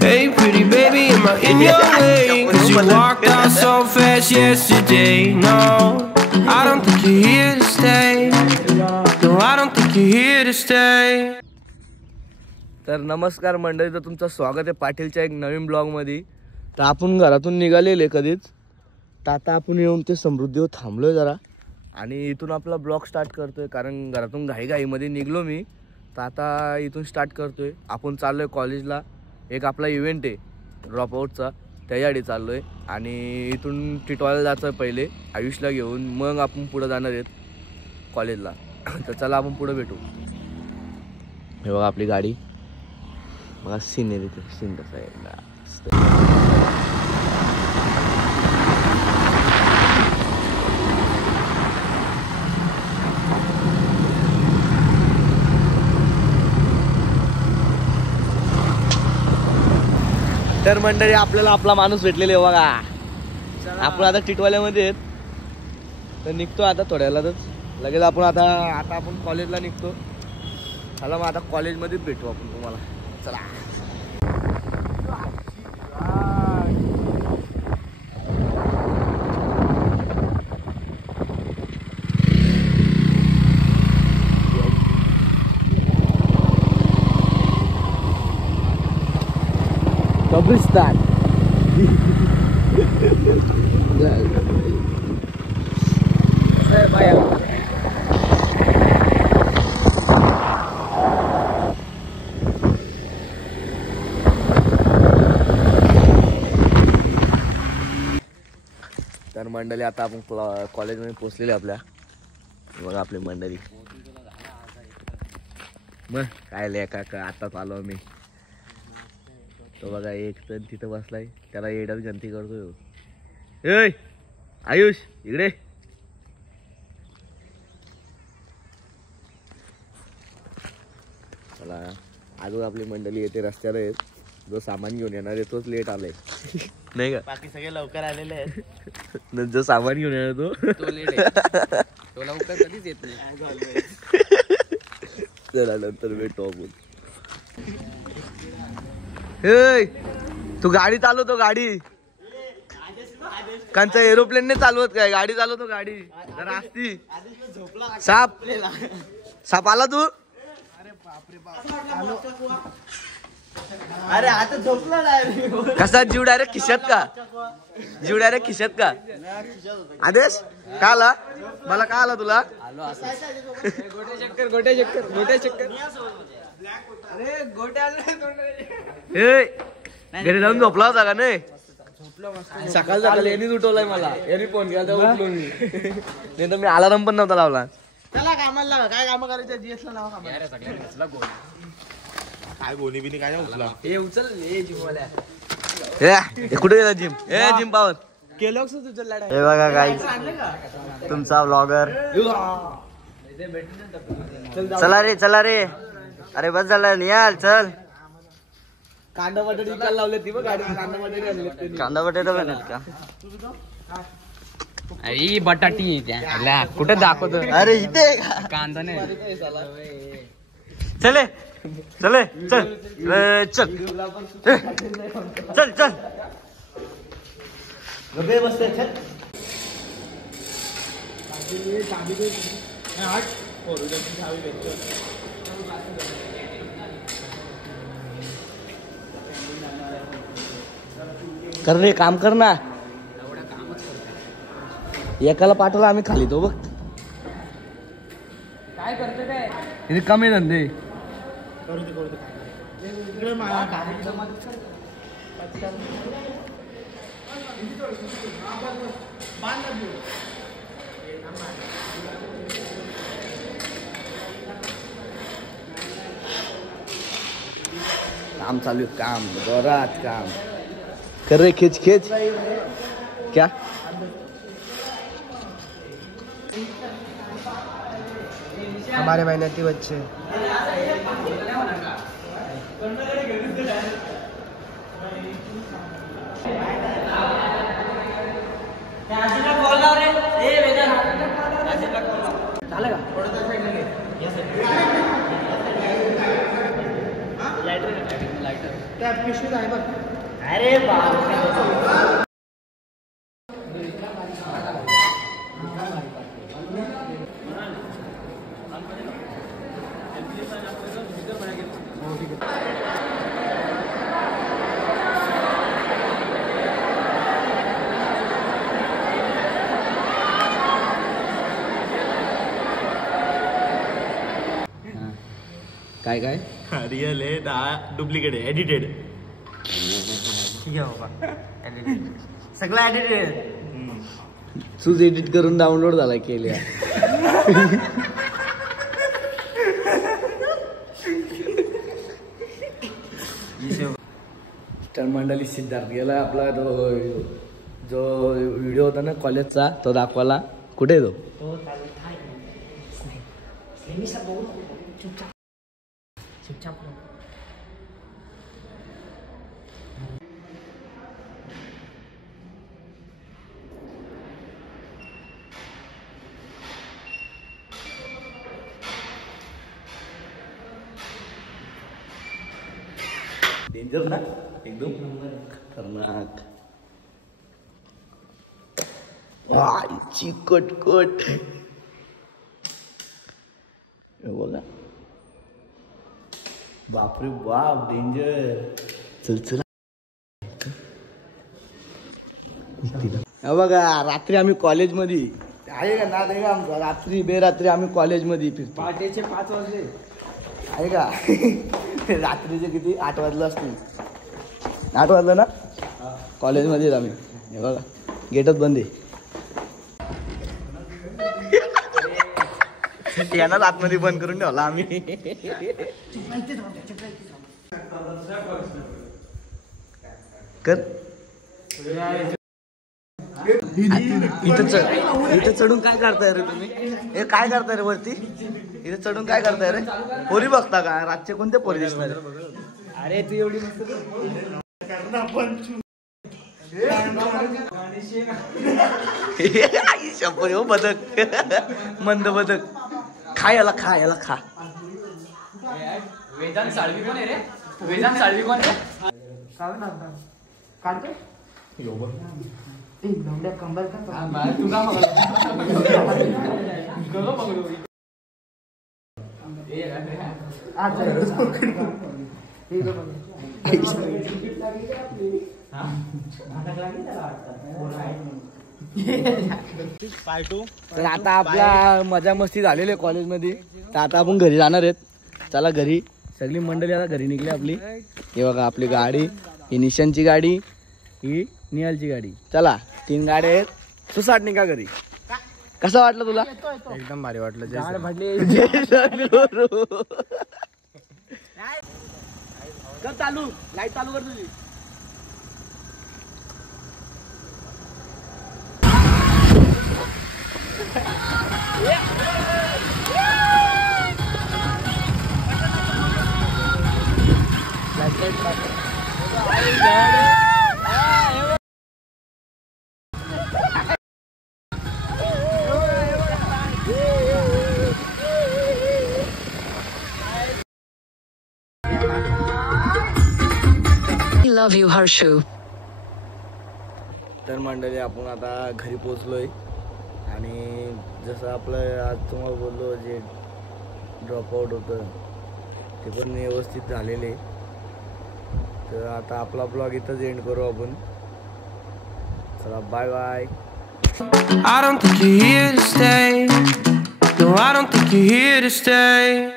Hey pretty baby, am I in your way? 'Cause you walked out so fast yesterday. No, I don't think you're here to stay. No, I don't think you're here to stay. तर नमस्कार मंडळी, तर तुमचं स्वागत आहे पाटीलच्या एक नवीन ब्लॉगमध्ये. तर आपण घरातून निघालेले कधीच, तर आता आपण येऊन ते समृद्धीवर थांबलोय जरा आणि इथून आपला ब्लॉग स्टार्ट करतोय. कारण घरातून घाईघाईमध्ये निघलो मी, तर आता इथून स्टार्ट करतोय. आपण चाललोय कॉलेजला, एक आपला इव्हेंट आहे ड्रॉपआउटचा, त्याच्यासाठी चाललोय. आणि इथून टिटवाळ्याला जायचं आहे पहिले आयुषला घेऊन, मग आपण पुढे जाणार आहेत कॉलेजला. तर चला आपण पुढे भेटू. हे बघा आपली गाडी, बघा सीन आहे तिथे, सीन कसा आहे. तर मंडळी आपल्याला आपला माणूस भेटलेला आहे बघा. आपण आता टिटवाल्यामध्ये आहेत, तर निघतो आता थोड्यालाच लगेच. आपण आता आपण कॉलेजला निघतो. चला मग आता कॉलेजमध्येच भेटू आपण तुम्हाला. चला. कब्रिस्तान. तर मंडळी आता आपण कॉलेजमध्ये पोचलेले आपल्या. बघा आपली मंडळी. मग काय लिहा का आताच आलो मी. तो बघा एक तर तिथं बसलाय, त्याला एडाच गंती करतोय. ए आयुष इकडे. चला अजून आपली मंडळी येते रस्त्यावर आहेत. जो सामान घेऊन येणार आहे तोच लेट आलाय नाही का? बाकी सगळे लवकर आलेले आहेत. जो सामान घेऊन येणार तो लेट आहे. तो लवकर कधीच येत नाही. चला नंतर भेटू आपण. हे तू गाडी चालवतो, गाडी कांचा एरोप्लेन नाही चालवत काय? गाडी चालवतो, गाडी जरा असती. साप साप आला तू. अरे आता झोपला नाही. कसा जीव डायरेक्ट खिशात का? जीव डायरेक्ट खिशात का? आदेश का आला? मला का आला तुला? गोट्या चक्कर, गोट्या चक्कर, गोट्या चक्कर. अरे गोट्या घरी जाऊन झोपला होता का? नाही सकाळ सकाळ यांनीच उठवलाय मला. यांनी फोन केला तेव्हा उठलो मी. नाही तर मी अलार्म पण नव्हता लावला. चला कामाला लावा. काय काम करायचं? जीएस ला लावा कामाला. काय गोणी बिनी काय नाही उचला. हे उचल हे जिमवाल्या. कुठे गेला जिम? ए जिम पावर केलॉग्स उचलला. हे बघा गाईस, तुमचा व्लॉगर. चला रे चला रे. अरे बस झालं निहाल, चल. कांदा बटाटे विकायला लावले ती बघ गाडी. कांदा बटाटे आणले. कांदा बटाटा बनत का? अरे बटाटी त्या कुठे दाखवतो? अरे इथे कांदा नाही. चले चले चल चल चल चल. गबे बसते. कर रे काम कर ना. एकाला पाठवलं आम्ही खाली तो बघ. काय करतो काय? इथे कमी धंदे. काम चालू आहे, काम जोरात काम. कर रे खींच खींच. क्या हमारे मेहनती बच्चे. झालं का? अरे बाप काय काय रिअल आहे डुप्लिकेट आहे एडिटेड सगळं एडिटेड तूच एडिट करून डाउनलोड झाला केल्या. तर मंडळी सिद्धार्थ गेला आपला जो व्हिडिओ होता ना कॉलेजचा तो दाखवायला. कुठे आहे तो? डेंजर ना एकदम खतरनाक. चिकट बघा. बापरे बाप डेंजर. चल बघा रात्री आम्ही कॉलेजमध्ये आहे का ना आहे का आमचा रात्री बेरात्री आम्ही कॉलेजमध्ये फिरतो. पहाटेचे 5 वाजले आहे का? रात्रीचे किती 8 वाजलं असतील. 8 वाजलं ना कॉलेजमध्ये आम्ही. हे बघा गेटच बंद आहे. यानाच आतमध्ये बंद करून ठेवला आम्ही. कर इथं चढून काय करताय रे तुम्ही? हे काय करताय रे वरती? इथे चढून काय करताय रे? पोरी बघता का? रातचे कोणते पोरी दिसणार? अरे तू एवढी शंभर हो बदक मंद बदक. खा याला खा. वेदांत साळवी कोण आहे रे? वेदांत साळवी कोण आहे? काढतो कंबर का तुला तर आता आपला मजा मस्ती झालेली आहे कॉलेजमध्ये. तर आता आपण घरी जाणार आहेत. चला घरी. सगळी मंडळी आता घरी निघली आपली. हे बघा आपली गाडी, ही निशांची गाडी, ही निहालची गाडी. चला 3 गाड्या आहेत. सुसाट निघा घरी. कसं वाटलं तुला? एकदम भारी वाटलं. कर चालू. लाईट चालू कर तुझी. love you, Harshu. तर मंडळी आपण आता घरी पोचलोय. आणि जसं आपलं आज तुम्हाला बोललो जे ड्रॉपआउट होतं ते पण व्यवस्थित झालेले. तर आता आपला ब्लॉग इथंच एंड करू आपण. चला bye bye. I don't think you're here to stay. No, I don't think you're here to stay.